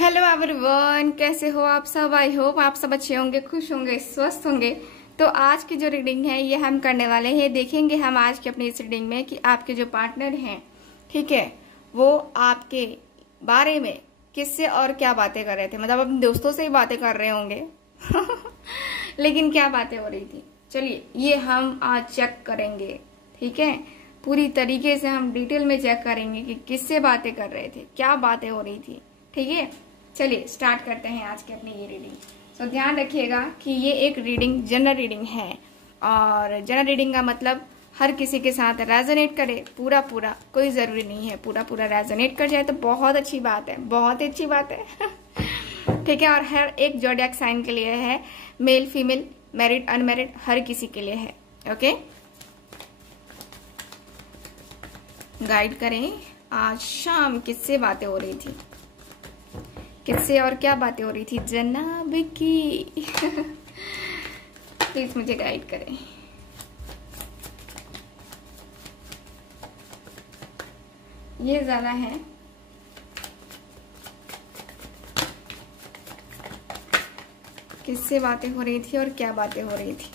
Hello everyone, कैसे हो आप सब। आई होप आप सब अच्छे होंगे, खुश होंगे, स्वस्थ होंगे। तो आज की जो रीडिंग है ये हम करने वाले हैं। देखेंगे हम आज की अपनी इस रीडिंग में कि आपके जो पार्टनर हैं, ठीक है, वो आपके बारे में किससे और क्या बातें कर रहे थे। मतलब अपने दोस्तों से ही बातें कर रहे होंगे लेकिन क्या बातें हो रही थी, चलिए ये हम आज चेक करेंगे। ठीक है, पूरी तरीके से हम डिटेल में चेक करेंगे कि किससे बातें कर रहे थे, क्या बातें हो रही थी। ठीक है, चलिए स्टार्ट करते हैं आज की अपनी ये रीडिंग। सो ध्यान रखिएगा कि ये एक रीडिंग जनरल रीडिंग है, और जनरल रीडिंग का मतलब हर किसी के साथ रेजोनेट करे। पूरा कोई जरूरी नहीं है पूरा रेजोनेट कर जाए तो बहुत अच्छी बात है, बहुत अच्छी बात है ठीक है, और हर एक जोडियाक साइन के लिए है, मेल फीमेल, मैरिड अनमैरिड, हर किसी के लिए है। ओके, गाइड करें आज शाम किससे बातें हो रही थी, किससे और क्या बातें हो रही थी जनाब की प्लीज मुझे गाइड करें। ये ज्यादा है, किससे बातें हो रही थी और क्या बातें हो रही थी।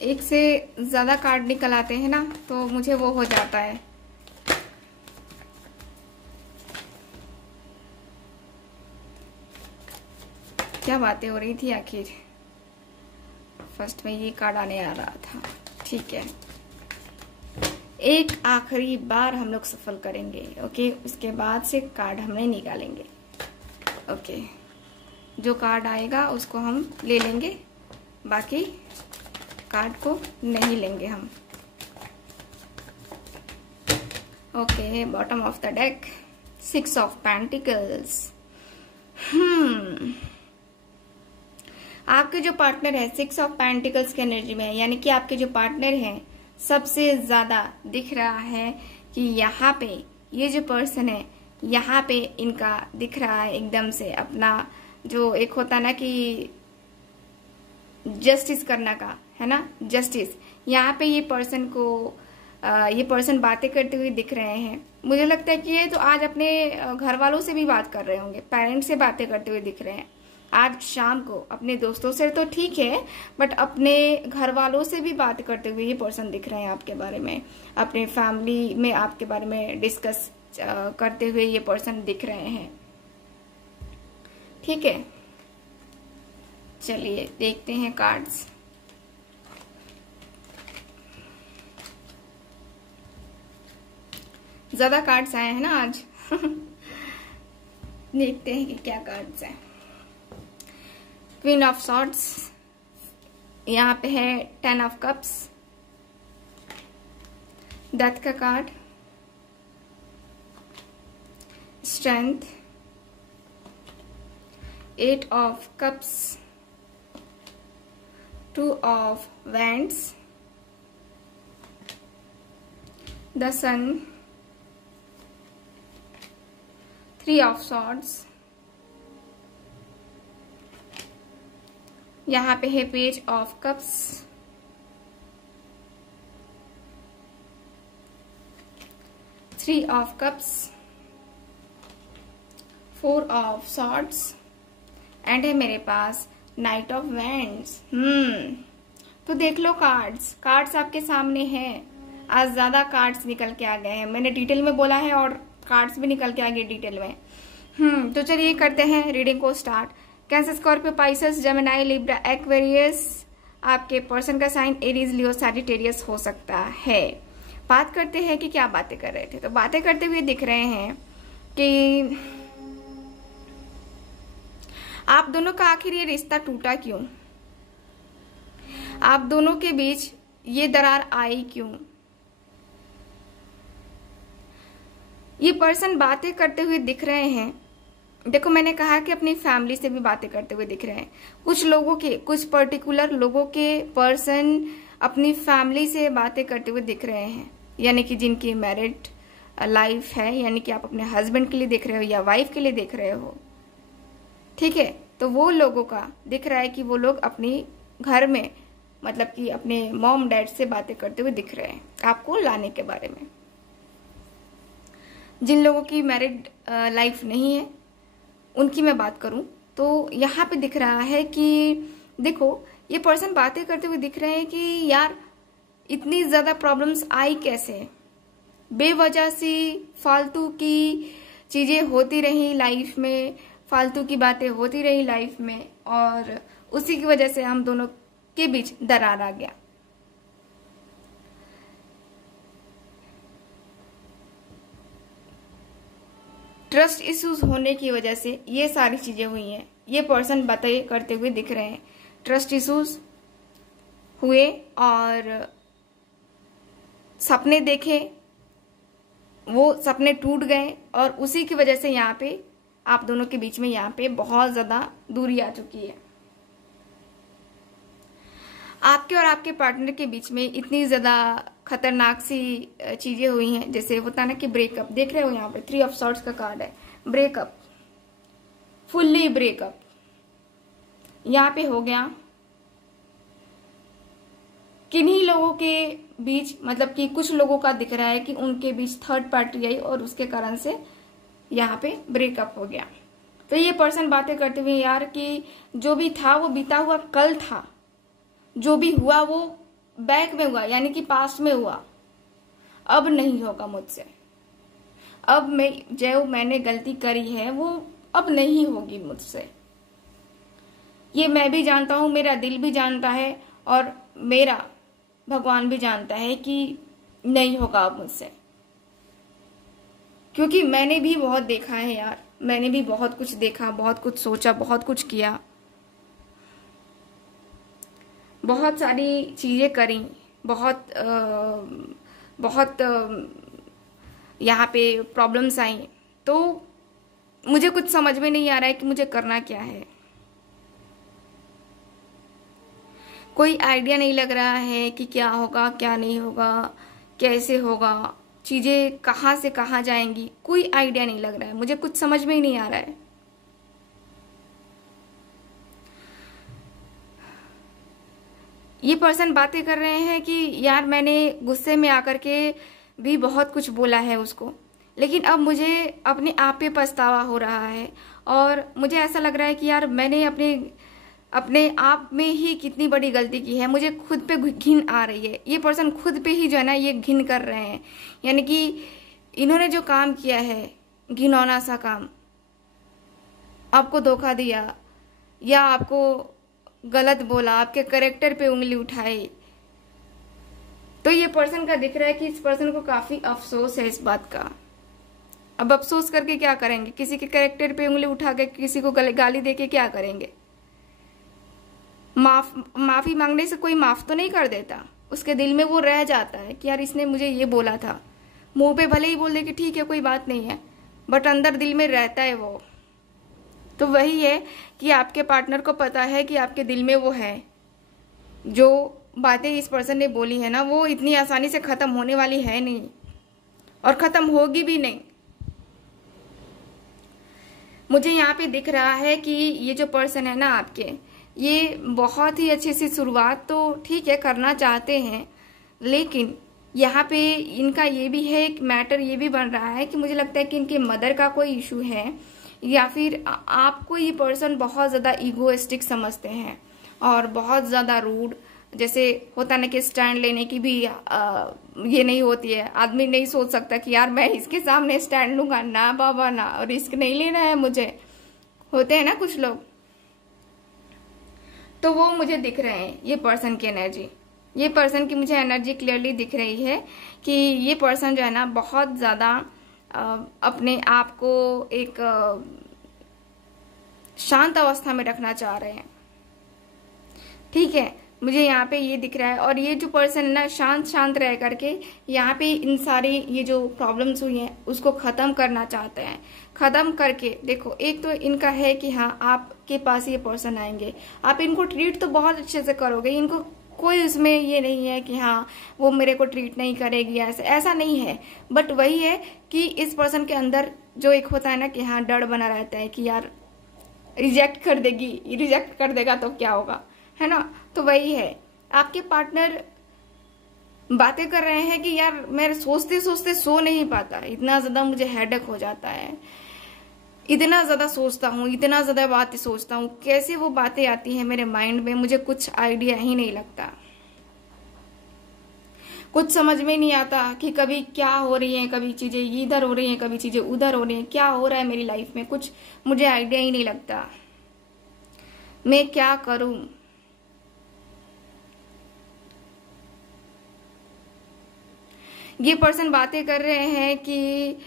एक से ज्यादा कार्ड निकल आते हैं ना तो मुझे वो हो जाता है। क्या बातें हो रही थी आखिर। फर्स्ट में ये कार्ड आने आ रहा था, ठीक है। एक आखिरी बार हम लोग सफल करेंगे, ओके, उसके बाद से कार्ड हम नहीं निकालेंगे। ओके, जो कार्ड आएगा उसको हम ले लेंगे, बाकी कार्ड को नहीं लेंगे हम। Okay, bottom of the deck, 6 of pentacles. आपके जो पार्टनर है 6 ऑफ पेंटिकल्स की एनर्जी में है, यानी कि आपके जो पार्टनर हैं सबसे ज्यादा दिख रहा है कि यहाँ पे ये जो पर्सन है, यहाँ पे इनका दिख रहा है एकदम से अपना जो एक होता ना कि जस्टिस करना का, है ना, जस्टिस। यहाँ पे ये पर्सन को ये पर्सन बातें करते हुए दिख रहे हैं। मुझे लगता है कि ये तो आज अपने घर वालों से भी बात कर रहे होंगे, पेरेंट्स से बातें करते हुए दिख रहे हैं आज शाम को। अपने दोस्तों से तो ठीक है, बट अपने घर वालों से भी बात करते हुए ये पर्सन दिख रहे हैं आपके बारे में, अपने फैमिली में आपके बारे में डिस्कस करते हुए ये पर्सन दिख रहे हैं। ठीक है, चलिए देखते हैं कार्ड्स। ज्यादा कार्ड्स आए हैं ना आज देखते हैं कि क्या कार्ड्स हैं। क्वीन ऑफ सॉर्ड्स, यहाँ पे है 10 ऑफ कप्स, डेथ का card, strength, 8 of cups, 2 of wands, the sun, 3 of swords, यहाँ पे है page of cups, 3 of cups, 4 of swords, and है मेरे पास नाइट ऑफ वैंड्स। तो देख लो कार्ड्स आपके सामने हैं। आज ज्यादा कार्ड्स निकल के आ गए हैं, मैंने डिटेल में बोला है और कार्ड्स भी निकल के आ गए डिटेल में। तो चलिए करते हैं रीडिंग को start. Cancer, Scorpio, Pisces, Gemini, Libra, Aquarius. आपके पर्सन का साइन एरीज, लियो, सैजिटेरियस हो सकता है। बात करते हैं कि क्या बातें कर रहे थे। तो बातें करते हुए दिख रहे हैं कि आप दोनों का आखिर ये रिश्ता टूटा क्यों, आप दोनों के बीच ये दरार आई क्यों। ये पर्सन बातें करते हुए दिख रहे हैं। देखो, मैंने कहा कि अपनी फैमिली से भी बातें करते हुए दिख रहे हैं। कुछ लोगों के, कुछ पर्टिकुलर लोगों के पर्सन अपनी फैमिली से बातें करते हुए दिख रहे हैं, यानी कि जिनकी मैरिड लाइफ है, यानी कि आप अपने हस्बैंड के लिए देख रहे हो या वाइफ के लिए देख रहे हो। ठीक है, तो वो लोगों का दिख रहा है कि वो लोग अपनी घर में मतलब कि अपने मॉम डैड से बातें करते हुए दिख रहे हैं आपको लाने के बारे में। जिन लोगों की मैरिड लाइफ नहीं है उनकी मैं बात करूं तो यहाँ पे दिख रहा है कि देखो ये पर्सन बातें करते हुए दिख रहे हैं कि यार इतनी ज्यादा प्रॉब्लम्स आई कैसे, बेवजह से फालतू की चीजें होती रही लाइफ में, फालतू की बातें होती रही लाइफ में और उसी की वजह से हम दोनों के बीच दरार आ गया। ट्रस्ट इश्यूज होने की वजह से ये सारी चीजें हुई हैं। ये पर्सन बातें करते हुए दिख रहे हैं, ट्रस्ट इश्यूज हुए और सपने देखे, वो सपने टूट गए और उसी की वजह से यहाँ पे आप दोनों के बीच में यहाँ पे बहुत ज्यादा दूरी आ चुकी है। आपके और आपके पार्टनर के बीच में इतनी ज्यादा खतरनाक सी चीजें हुई हैं, जैसे होता ना कि ब्रेकअप। देख रहे हो यहाँ पे 3 ऑफ सॉर्ड्स का कार्ड है, ब्रेकअप, फुल्ली ब्रेकअप यहाँ पे हो गया। किन्हीं लोगों के बीच मतलब कि कुछ लोगों का दिख रहा है कि उनके बीच थर्ड पार्टी आई और उसके कारण से यहाँ पे ब्रेकअप हो गया। तो ये पर्सन बातें करते हुए यार कि जो भी था वो बीता हुआ कल था, जो भी हुआ वो बैक में हुआ यानी कि पास्ट में हुआ, अब नहीं होगा मुझसे, अब जो मैंने गलती करी है वो अब नहीं होगी मुझसे। ये मैं भी जानता हूं, मेरा दिल भी जानता है और मेरा भगवान भी जानता है कि नहीं होगा अब मुझसे, क्योंकि मैंने भी बहुत देखा है यार, मैंने भी बहुत कुछ देखा, बहुत कुछ सोचा, बहुत कुछ किया, बहुत सारी चीजें करी, बहुत यहाँ पे प्रॉब्लम्स आई। तो मुझे कुछ समझ में नहीं आ रहा है कि मुझे करना क्या है, कोई आइडिया नहीं लग रहा है कि क्या होगा क्या नहीं होगा, कैसे होगा, चीजें कहाँ से कहाँ जाएंगी, कोई आइडिया नहीं लग रहा है, मुझे कुछ समझ में ही नहीं आ रहा है। ये पर्सन बातें कर रहे हैं कि यार मैंने गुस्से में आकर के भी बहुत कुछ बोला है उसको, लेकिन अब मुझे अपने आप पे पछतावा हो रहा है और मुझे ऐसा लग रहा है कि यार मैंने अपने आप में ही कितनी बड़ी गलती की है, मुझे खुद पे घिन आ रही है। ये पर्सन खुद पे ही जो है ना ये घिन कर रहे हैं, यानी कि इन्होंने जो काम किया है, घिनौना सा काम, आपको धोखा दिया या आपको गलत बोला, आपके कैरेक्टर पे उंगली उठाई, तो ये पर्सन का दिख रहा है कि इस पर्सन को काफी अफसोस है इस बात का। अब अफसोस करके क्या करेंगे, किसी के कैरेक्टर पे उंगली उठा के किसी को गाली देके क्या करेंगे। माफी मांगने से कोई माफ तो नहीं कर देता, उसके दिल में वो रह जाता है कि यार इसने मुझे ये बोला था। मुंह पे भले ही बोल दे कि ठीक है कोई बात नहीं है, बट अंदर दिल में रहता है वो। तो वही है कि आपके पार्टनर को पता है कि आपके दिल में वो है, जो बातें इस पर्सन ने बोली है ना वो इतनी आसानी से खत्म होने वाली है नहीं और खत्म होगी भी नहीं। मुझे यहाँ पे दिख रहा है कि ये जो पर्सन है ना आपके, ये बहुत ही अच्छी सी शुरुआत तो ठीक है करना चाहते हैं, लेकिन यहाँ पे इनका ये भी है, एक मैटर ये भी बन रहा है कि मुझे लगता है कि इनके मदर का कोई इशू है या फिर आपको ये पर्सन बहुत ज़्यादा ईगोइस्टिक समझते हैं और बहुत ज़्यादा रूड, जैसे होता ना कि स्टैंड लेने की भी ये नहीं होती है। आदमी नहीं सोच सकता कि यार मैं इसके सामने स्टैंड लूंगा, ना बाबा ना, रिस्क नहीं लेना है मुझे, होते हैं ना कुछ लोग। तो वो मुझे दिख रहे हैं ये पर्सन की एनर्जी, ये पर्सन की मुझे एनर्जी क्लियरली दिख रही है कि ये पर्सन जो है ना बहुत ज़्यादा अपने आप को एक शांत अवस्था में रखना चाह रहे हैं, ठीक है। मुझे यहाँ पे ये दिख रहा है और ये जो पर्सन है ना शांत रह करके यहाँ पे इन सारी ये जो प्रॉब्लम्स हुई हैं उसको ख़त्म करना चाहते हैं। ख़त्म करके देखो, एक तो इनका है कि हाँ आपके पास ये पर्सन आएंगे, आप इनको ट्रीट तो बहुत अच्छे से करोगे, इनको कोई उसमें ये नहीं है कि हाँ वो मेरे को ट्रीट नहीं करेगी, ऐसा नहीं है। बट वही है कि इस पर्सन के अंदर जो एक होता है ना कि हाँ डर बना रहता है कि यार रिजेक्ट कर देगी, रिजेक्ट कर देगा तो क्या होगा, है ना। तो वही है, आपके पार्टनर बातें कर रहे हैं कि यार मैं सोचते सोचते सो नहीं पाता, इतना ज्यादा मुझे हेडेक हो जाता है, इतना ज्यादा सोचता हूँ, इतना ज्यादा बातें सोचता हूँ, कैसे वो बातें आती हैं मेरे माइंड में, मुझे कुछ आइडिया ही नहीं लगता, कुछ समझ में नहीं आता कि कभी क्या हो रही है, कभी चीजें इधर हो रही हैं, कभी चीजें उधर हो रही हैं, क्या हो रहा है मेरी लाइफ में, कुछ मुझे आइडिया ही नहीं लगता, मैं क्या करूं। ये पर्सन बातें कर रहे हैं कि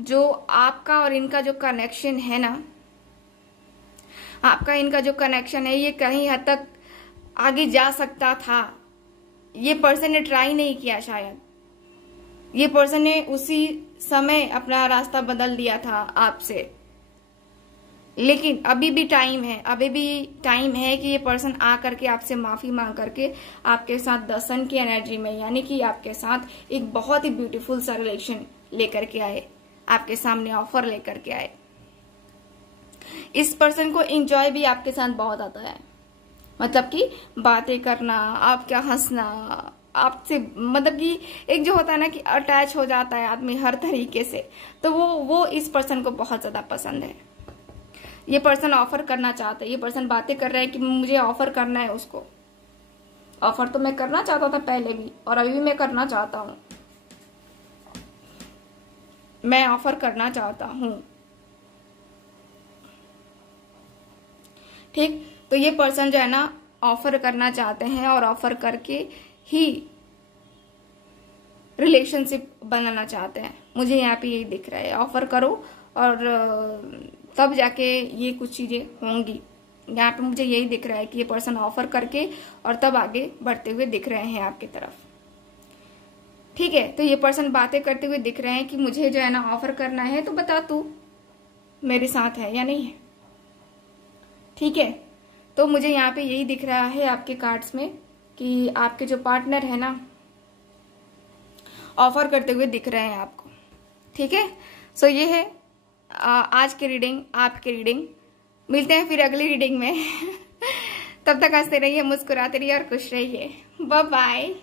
जो आपका और इनका जो कनेक्शन है ना, आपका इनका जो कनेक्शन है ये कहीं हद तक आगे जा सकता था। ये पर्सन ने ट्राई नहीं किया, शायद ये पर्सन ने उसी समय अपना रास्ता बदल दिया था आपसे, लेकिन अभी भी टाइम है, अभी भी टाइम है कि ये पर्सन आ करके आपसे माफी मांग करके आपके साथ द सन की एनर्जी में, यानी कि आपके साथ एक बहुत ही ब्यूटीफुल सा रिलेशन लेकर के आए, आपके सामने ऑफर लेकर के आए। इस पर्सन को एंजॉय भी आपके साथ बहुत आता है, मतलब कि बातें करना, आपका हंसना, आपसे मतलब कि एक जो होता है ना कि अटैच हो जाता है आदमी हर तरीके से, तो वो इस पर्सन को बहुत ज्यादा पसंद है। ये पर्सन ऑफर करना चाहता है, ये पर्सन बातें कर रहा है कि मुझे ऑफर करना है उसको। ऑफर तो मैं करना चाहता था पहले भी और अभी भी मैं करना चाहता हूं, मैं ऑफर करना चाहता हूं। ठीक, तो ये पर्सन जो है ना ऑफर करना चाहते हैं और ऑफर करके ही रिलेशनशिप बनाना चाहते हैं। मुझे यहाँ पे यही दिख रहा है, ऑफर करो और तब जाके ये कुछ चीजें होंगी। यहाँ पे मुझे यही दिख रहा है कि ये पर्सन ऑफर करके और तब आगे बढ़ते हुए दिख रहे हैं आपकी तरफ। ठीक है, तो ये पर्सन बातें करते हुए दिख रहे हैं कि मुझे जो है ना ऑफर करना है, तो बता तू मेरे साथ है या नहीं है। ठीक है, तो मुझे यहाँ पे यही दिख रहा है आपके कार्ड्स में कि आपके जो पार्टनर है ना ऑफर करते हुए दिख रहे हैं आपको। ठीक है, सो ये है आज की रीडिंग, आपकी रीडिंग। मिलते हैं फिर अगली रीडिंग में। तब तक हंसते रहिए, मुस्कुराते रहिए और खुश रहिए। Bye bye.